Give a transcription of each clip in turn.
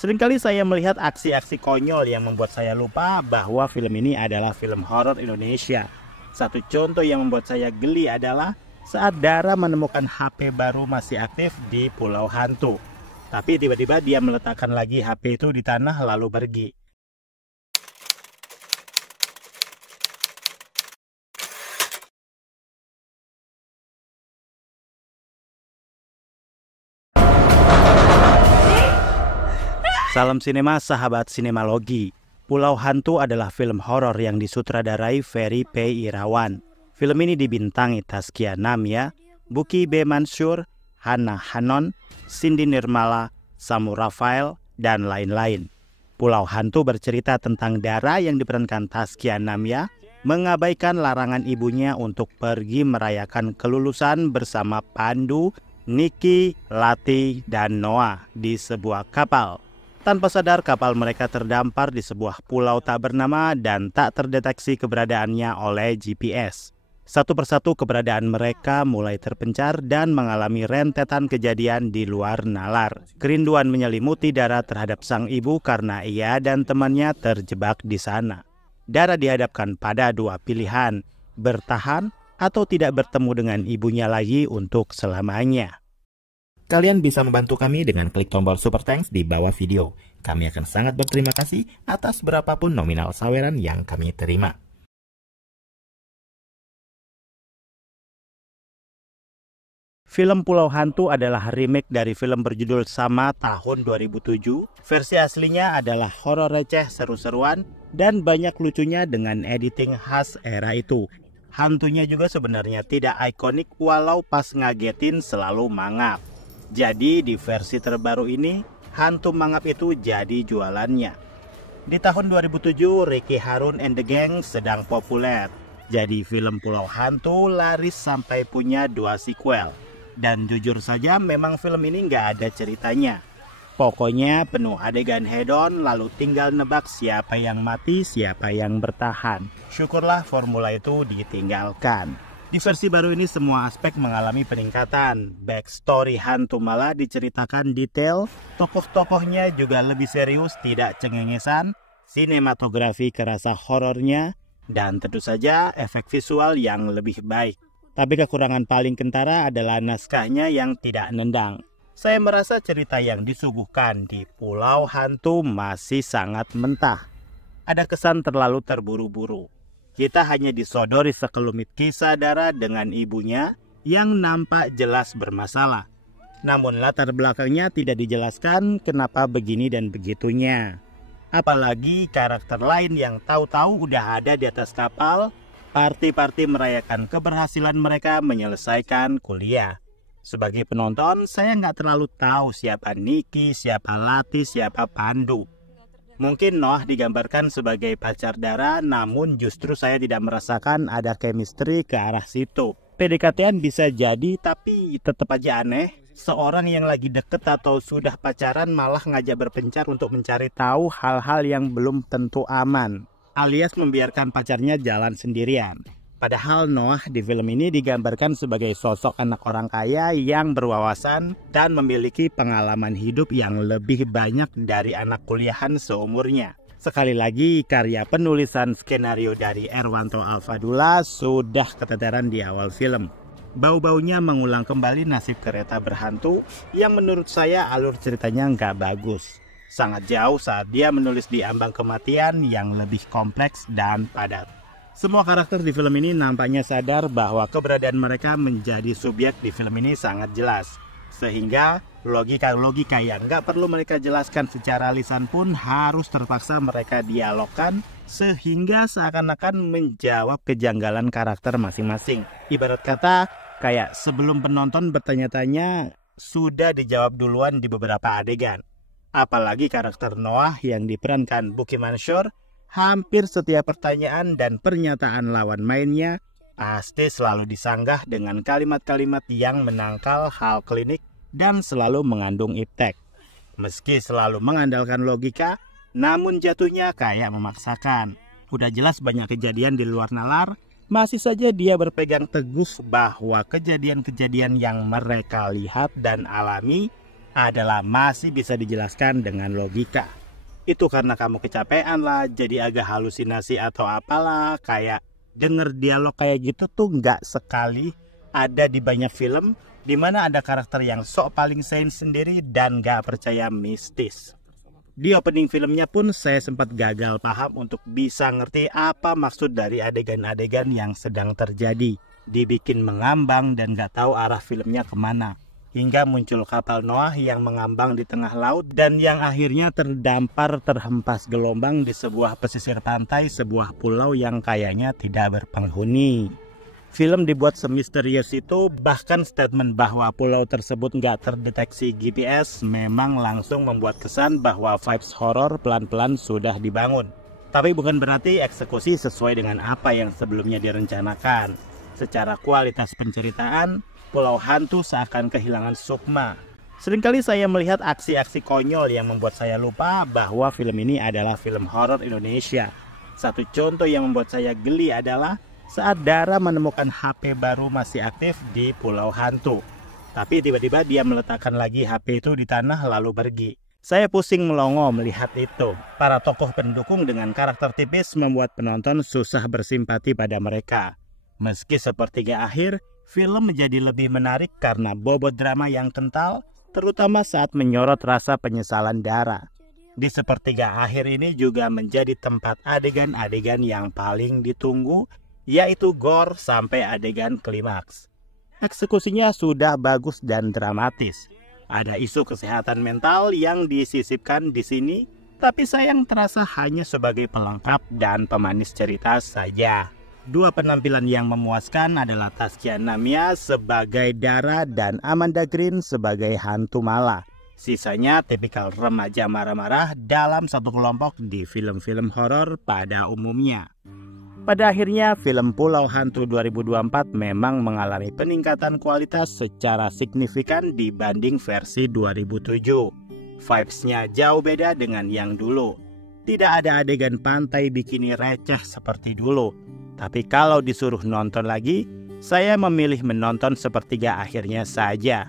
Seringkali saya melihat aksi-aksi konyol yang membuat saya lupa bahwa film ini adalah film horor Indonesia. Satu contoh yang membuat saya geli adalah saat Dara menemukan HP baru masih aktif di Pulau Hantu. Tapi tiba-tiba dia meletakkan lagi HP itu di tanah lalu pergi. Salam sinema sahabat sinemalogi. Pulau Hantu adalah film horor yang disutradarai Ferry P. Irawan. Film ini dibintangi Taskia Namya, Buki B. Mansur, Hana Hanon, Cindy Nirmala, Samu Rafael, dan lain-lain. Pulau Hantu bercerita tentang Dara yang diperankan Taskia Namya mengabaikan larangan ibunya untuk pergi merayakan kelulusan bersama Pandu, Niki, Lati, dan Noah di sebuah kapal. Tanpa sadar kapal mereka terdampar di sebuah pulau tak bernama dan tak terdeteksi keberadaannya oleh GPS. Satu persatu keberadaan mereka mulai terpencar dan mengalami rentetan kejadian di luar nalar. Kerinduan menyelimuti Dara terhadap sang ibu karena ia dan temannya terjebak di sana. Dara dihadapkan pada dua pilihan, bertahan atau tidak bertemu dengan ibunya lagi untuk selamanya. Kalian bisa membantu kami dengan klik tombol Super Thanks di bawah video. Kami akan sangat berterima kasih atas berapapun nominal saweran yang kami terima. Film Pulau Hantu adalah remake dari film berjudul sama tahun 2007. Versi aslinya adalah horor receh seru-seruan dan banyak lucunya dengan editing khas era itu. Hantunya juga sebenarnya tidak ikonik walau pas ngagetin selalu mangap. Jadi di versi terbaru ini, hantu mangap itu jadi jualannya. Di tahun 2007, Ricky Harun and the Gang sedang populer. Jadi film Pulau Hantu laris sampai punya 2 sequel. Dan jujur saja memang film ini nggak ada ceritanya. Pokoknya penuh adegan hedon lalu tinggal nebak siapa yang mati, siapa yang bertahan. Syukurlah formula itu ditinggalkan. Di versi baru ini semua aspek mengalami peningkatan. Backstory hantu malah diceritakan detail, tokoh-tokohnya juga lebih serius, tidak cengengesan, sinematografi kerasa horornya, dan tentu saja efek visual yang lebih baik. Tapi kekurangan paling kentara adalah naskahnya yang tidak nendang. Saya merasa cerita yang disuguhkan di Pulau Hantu masih sangat mentah. Ada kesan terlalu terburu-buru. Kita hanya disodori sekelumit kisah Dara dengan ibunya yang nampak jelas bermasalah. Namun latar belakangnya tidak dijelaskan kenapa begini dan begitunya. Apalagi karakter lain yang tahu-tahu udah ada di atas kapal, party-party merayakan keberhasilan mereka menyelesaikan kuliah. Sebagai penonton, saya nggak terlalu tahu siapa Niki, siapa Lati, siapa Pandu. Mungkin Noah digambarkan sebagai pacar Dara, namun justru saya tidak merasakan ada chemistry ke arah situ. PDKT-an bisa jadi, tapi tetap aja aneh. Seorang yang lagi deket atau sudah pacaran malah ngajak berpencar untuk mencari tahu hal-hal yang belum tentu aman, alias membiarkan pacarnya jalan sendirian. Padahal Noah di film ini digambarkan sebagai sosok anak orang kaya yang berwawasan dan memiliki pengalaman hidup yang lebih banyak dari anak kuliahan seumurnya. Sekali lagi, karya penulisan skenario dari Erwanto Alfadula sudah keteteran di awal film. Bau-baunya mengulang kembali nasib kereta berhantu yang menurut saya alur ceritanya nggak bagus. Sangat jauh saat dia menulis di ambang kematian yang lebih kompleks dan padat. Semua karakter di film ini nampaknya sadar bahwa keberadaan mereka menjadi subjek di film ini sangat jelas. Sehingga logika-logika yang nggak perlu mereka jelaskan secara lisan pun harus terpaksa mereka dialogkan sehingga seakan-akan menjawab kejanggalan karakter masing-masing. Ibarat kata, kayak sebelum penonton bertanya-tanya, sudah dijawab duluan di beberapa adegan. Apalagi karakter Noah yang diperankan Buki Mansur, hampir setiap pertanyaan dan pernyataan lawan mainnya pasti selalu disanggah dengan kalimat-kalimat yang menangkal hal klinik dan selalu mengandung iptek. Meski selalu mengandalkan logika, namun jatuhnya kayak memaksakan. Udah jelas banyak kejadian di luar nalar, masih saja dia berpegang teguh bahwa kejadian-kejadian yang mereka lihat dan alami adalah masih bisa dijelaskan dengan logika. Itu karena kamu kecapean lah, jadi agak halusinasi atau apalah. Kayak denger dialog kayak gitu tuh nggak sekali ada di banyak film dimana ada karakter yang sok paling sane sendiri dan nggak percaya mistis. Di opening filmnya pun saya sempat gagal paham untuk bisa ngerti apa maksud dari adegan-adegan yang sedang terjadi. Dibikin mengambang dan gak tahu arah filmnya kemana. Hingga muncul kapal Noah yang mengambang di tengah laut dan yang akhirnya terdampar terhempas gelombang di sebuah pesisir pantai sebuah pulau yang kayaknya tidak berpenghuni. Film dibuat semisterius itu, bahkan statement bahwa pulau tersebut nggak terdeteksi GPS memang langsung membuat kesan bahwa vibes horor pelan-pelan sudah dibangun. Tapi bukan berarti eksekusi sesuai dengan apa yang sebelumnya direncanakan. Secara kualitas penceritaan, Pulau Hantu seakan kehilangan sukma. Seringkali saya melihat aksi-aksi konyol yang membuat saya lupa bahwa film ini adalah film horor Indonesia. Satu contoh yang membuat saya geli adalah saat Dara menemukan HP baru masih aktif di Pulau Hantu. Tapi tiba-tiba dia meletakkan lagi HP itu di tanah lalu pergi. Saya pusing melongo melihat itu. Para tokoh pendukung dengan karakter tipis membuat penonton susah bersimpati pada mereka. Meski sepertiga akhir, film menjadi lebih menarik karena bobot drama yang kental, terutama saat menyorot rasa penyesalan Dara. Di sepertiga akhir ini juga menjadi tempat adegan-adegan yang paling ditunggu, yaitu gore sampai adegan klimaks. Eksekusinya sudah bagus dan dramatis. Ada isu kesehatan mental yang disisipkan di sini, tapi sayang terasa hanya sebagai pelengkap dan pemanis cerita saja. Dua penampilan yang memuaskan adalah Taskia Namia sebagai Dara dan Amanda Green sebagai hantu Mala. Sisanya tipikal remaja marah-marah dalam satu kelompok di film-film horor pada umumnya. Pada akhirnya, film Pulau Hantu 2024 memang mengalami peningkatan kualitas secara signifikan dibanding versi 2007. Vibes-nya jauh beda dengan yang dulu. Tidak ada adegan pantai bikini receh seperti dulu. Tapi kalau disuruh nonton lagi, saya memilih menonton sepertiga akhirnya saja.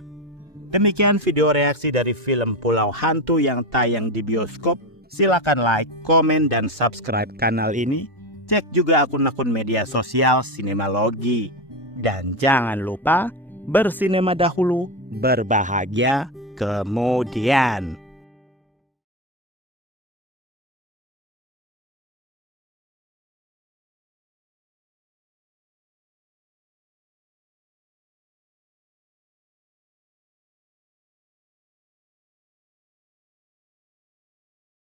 Demikian video reaksi dari film Pulau Hantu yang tayang di bioskop. Silakan like, komen, dan subscribe kanal ini. Cek juga akun-akun media sosial Sinemalogi. Dan jangan lupa bersinema dahulu, berbahagia kemudian.